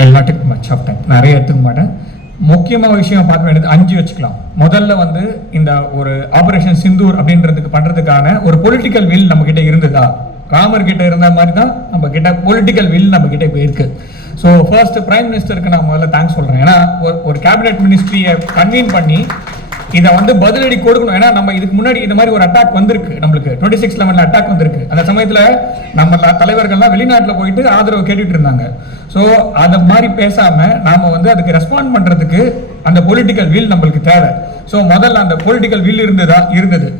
I not take much of time, நிறைய எடுத்துக்க மாட்டேன். முக்கியமாக விஷயம் பார்க்க வேண்டியது 5 வச்சுக்கலாம். முதல்ல வந்து இந்த ஒரு ஆபரேஷன் சிந்தூர் அப்படின்றதுக்கு பண்றதுக்கான ஒரு பொலிட்டிக்கல் வில் நம்ம கிட்ட இருந்ததா? ராமர் கிட்ட இருந்த மாதிரி தான் நம்ம கிட்ட பொலிட்டிக்கல் வில் நம்ம கிட்ட இப்போ இருக்கு. ஸோ ஃபர்ஸ்ட் பிரைம் மினிஸ்டருக்கு நான் முதல்ல தேங்க்ஸ் சொல்றேன். ஏன்னா ஒரு கேபினெட் மினிஸ்ட்ரியை கன்வீன் பண்ணி இதை வந்து பதிலடி கொடுக்கணும். ஏன்னா நம்ம இதுக்கு முன்னாடி இந்த மாதிரி ஒரு அட்டாக் வந்திருக்கு, நம்மளுக்கு 26/11 அட்டாக் வந்திருக்கு. அந்த சமயத்தில் நம்ம தலைவர்கள்லாம் வெளிநாட்டில் போயிட்டு ஆதரவு கேட்டுட்டு இருந்தாங்க. ஸோ அதை மாதிரி பேசாம நாம வந்து அதுக்கு ரெஸ்பாண்ட் பண்றதுக்கு அந்த பொலிட்டிக்கல் வில் நம்மளுக்கு தேவை. ஸோ முதல்ல அந்த பொலிட்டிக்கல் வில் இருந்தது.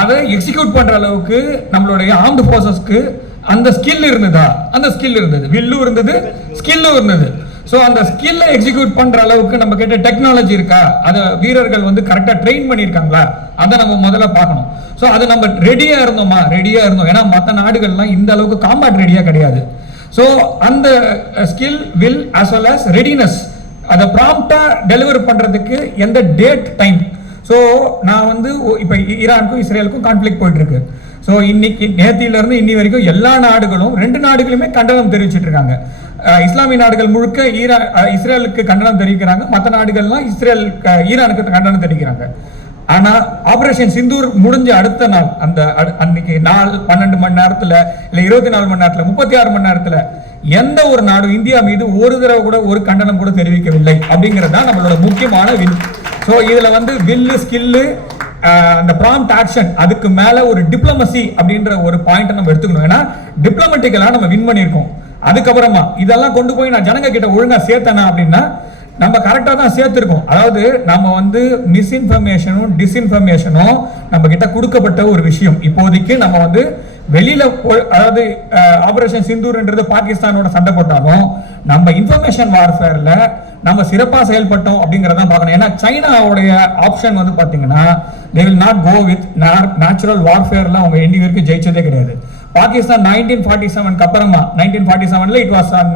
அதை எக்ஸிக்யூட் பண்ற அளவுக்கு நம்மளுடைய ஆர்ம்டு ஃபோர்ஸஸ்க்கு அந்த ஸ்கில் இருந்ததா? அந்த ஸ்கில் இருந்தது, வில்லும் இருந்தது, ஸ்கில்லும் இருந்தது. ஸோ அந்த ஸ்கில்லை எக்ஸிக்யூட் பண்ற அளவுக்கு நம்ம கிட்ட டெக்னாலஜி இருக்கா? அதை வீரர்கள் வந்து கரெக்டாக ட்ரெயின் பண்ணியிருக்காங்களா? அதை நம்ம முதல்ல பார்க்கணும். ஸோ அது நம்ம ரெடியா இருந்தோமா? ரெடியா இருந்தோம். ஏன்னா மற்ற நாடுகள்லாம் இந்த அளவுக்கு காம்பேட் ரெடியா கிடையாது. ஸோ அந்த skill, will as well as readiness, அதை ப்ராம்ப்டா டெலிவர் பண்றதுக்கு எந்த டேட், டைம். ஸோ நான் வந்து இப்போ ஈரானுக்கும் இஸ்ரேலுக்கும் கான்ஃபிளிக் போயிட்டு இருக்கு. ஸோ இன்னைக்கு நேத்தில இருந்து இன்னி வரைக்கும் எல்லா நாடுகளும் 2 நாடுகளுமே கண்டனம் தெரிவிச்சிட்டு இருக்காங்க. இஸ்லாமிய நாடுகள் முழுக்க இஸ்ரேலுக்கு கண்டனம் தெரிவிக்கிறாங்க, மற்ற நாடுகள்லாம் ஈரானுக்கு கண்டனம் தெரிவிக்கிறாங்க. ஆனா ஆபரேஷன் சிந்தூர் முடிஞ்ச அடுத்த நாள், அந்த அன்னைக்கு நாள் 12 மணி நேரத்துல இல்ல 24 மணி நேரத்துல 36 மணி நேரத்துல எந்த ஒரு நாடும் இந்தியா மீது ஒரு தடவை கூட ஒரு கண்டனம் கூட தெரிவிக்கவில்லை. அப்படிங்கிறது தான் நம்மளோட முக்கியமான வில். ஸோ இதுல வந்து வில்லு, ஸ்கில்லு, அந்த ப்ராம்ப்ட் ஆக்ஷன், அதுக்கு மேல ஒரு டிப்ளமசி அப்படின்ற ஒரு பாயிண்ட் நம்ம எடுத்துக்கணும். ஏன்னா டிப்ளமேட்டிக்கலா நம்ம வின் பண்ணியிருக்கோம். அதுக்கப்புறமா இதெல்லாம் கொண்டு போய் நான் ஜனங்க கிட்ட ஒழுங்கா சேர்த்தனா அப்படின்னா நம்ம கரெக்டாக தான் சேர்த்துருக்கோம். அதாவது நம்ம வந்து மிஸ்இன்ஃபர்மேஷனும் டிஸ்இன்ஃபர்மேஷனும் நம்ம கிட்ட கொடுக்கப்பட்ட ஒரு விஷயம். இப்போதைக்கு நம்ம வந்து வெளியில, அதாவது ஆபரேஷன் சிந்தூர்ன்றது பாகிஸ்தானோட சண்டை போட்டாலும் நம்ம இன்ஃபர்மேஷன் வார்ஃபேர்ல நம்ம சிறப்பாக செயல்பட்டோம் அப்படிங்கிறத பார்க்கணும். ஏன்னா சைனாவுடைய ஆப்ஷன் வந்து பார்த்தீங்கன்னா they will not go with natural warfareல அவங்க எண்டி வரைக்கும் ஜெயிச்சதே கிடையாது. பாகிஸ்தான் 1947 அப்புறமா 1947 it was on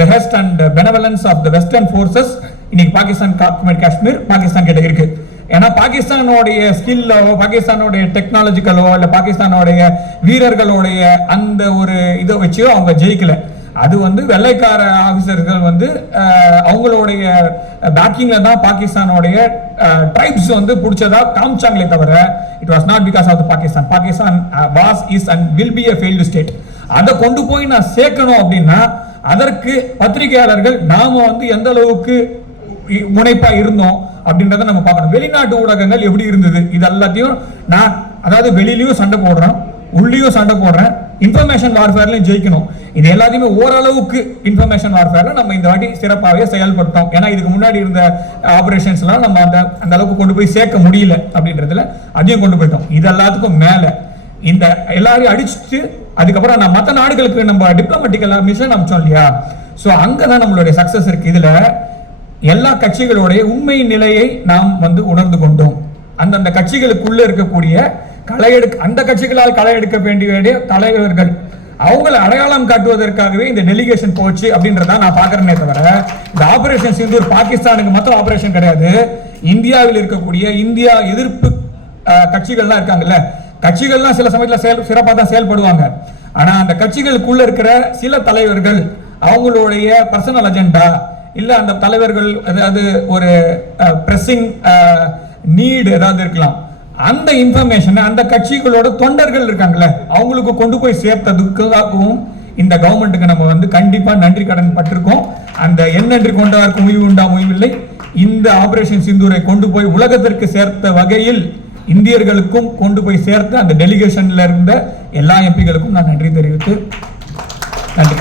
behest and benevolence of the western forces. இன்னைக்கு பாகிஸ்தான் காஷ்மீர் பாகிஸ்தான் கிட்ட இருக்கு. ஏன்னா பாகிஸ்தானோடைய ஸ்கில்லோ, பாகிஸ்தானோடைய டெக்னாலஜிக்கலோ இல்ல பாகிஸ்தானோடைய வீரர்களுடைய அந்த ஒரு இதை வச்சு அவங்க ஜெயிக்கல. அது வந்து வெள்ளைக்கார ஆபீசர்கள் வந்து அவங்களுடைய பேக்கிங்ல தான் பாகிஸ்தானோடைய ட்ரைப்ஸ் வந்து பிடிச்சதா காமிச்சாங்களே தவிர it was not because of the Pakistan. Pakistan was, is and will be a failed state. அதை கொண்டு போய் நான் சேர்க்கணும் அப்படின்னா அதற்கு பத்திரிகையாளர்கள் நாம வந்து எந்த அளவுக்கு முனைப்பா இருந்தோம் அப்படின்றத நம்ம பார்க்கணும். வெளிநாட்டு ஊடகங்கள் எப்படி இருந்தது இது எல்லாத்தையும் நான், அதாவது வெளியிலயும் சண்டை போடுறேன், உள்ளேயும் சண்டை போடுறேன், இன்ஃபர்மேஷன் வார்ஃபேர்லையும் ஜெயிக்கணும். இது எல்லாத்தையுமே ஓரளவுக்கு இன்ஃபர்மேஷன் வார்ஃபேர்ல நம்ம இந்த வாட்டி சிறப்பாகவே செயல்பட்டோம். ஏன்னா இதுக்கு முன்னாடி இருந்த ஆபரேஷன்ஸ்லாம் நம்ம அந்த அளவுக்கு கொண்டு போய் சேர்க்க முடியல அப்படின்றதுல அதையும் கொண்டு போயிட்டோம். இது எல்லாத்துக்கும் மேல இந்த எல்லாரையும் அடிச்சுட்டு அதுக்கப்புறம் நான் மற்ற நாடுகளுக்கு நம்ம டிப்ளமேட்டிக்கல் மிஷன் அனுப்பிச்சோம் இல்லையா? ஸோ அங்கதான் நம்மளுடைய சக்சஸ் இருக்கு. இதுல எல்லா கட்சிகளுடைய உண்மை நிலையை நாம் வந்து உணர்ந்து கொண்டோம். அந்தந்த கட்சிகளுக்குள்ள இருக்கக்கூடிய அந்த கட்சிகளால் களை எடுக்க வேண்டிய தலைவர்கள் அவங்களை அடையாளம் காட்டுவதற்காகவே இந்த டெலிகேஷன் போச்சு அப்படின்றத நான் பாக்குறேனே தவிர இந்த ஆபரேஷன் சிந்தூர் பாகிஸ்தானுக்கு மொத்தம் ஆபரேஷன் கிடையாது. இந்தியாவில் இருக்கக்கூடிய இந்தியா எதிர்ப்பு கட்சிகள்லாம் இருக்காங்கல்ல, கட்சிகள்லாம் சில சமயத்தில் சிறப்பாக தான் செயல்படுவாங்க. ஆனா அந்த கட்சிகளுக்குள்ள இருக்கிற சில தலைவர்கள் அவங்களுடைய பர்சனல் அஜெண்டா இல்ல அந்த தலைவர்கள் அதாவது ஒரு பிரஸிங் நீடு ஏதாவது இருக்கலாம், அந்த இன்ஃபர்மேஷன் அந்த கட்சிகளோட தொண்டர்கள் இருக்காங்கல்ல அவங்களுக்கு கொண்டு போய் சேர்த்ததுக்காகவும் இந்த கவர்மெண்ட்டுக்கு நம்ம வந்து கண்டிப்பா நன்றி கடன் பட்டிருக்கோம். அந்த எண்ணன்றி கொண்டாருக்கு முடிவு உண்டா முடிவில்லை. இந்த ஆபரேஷன் சிந்தூரை கொண்டு போய் உலகத்திற்கு சேர்த்த வகையில் இந்தியர்களுக்கும் கொண்டு போய் சேர்த்த அந்த டெலிகேஷன்ல இருந்த எல்லா எம்பிகளுக்கும் நான் நன்றி தெரிவித்து நன்றி.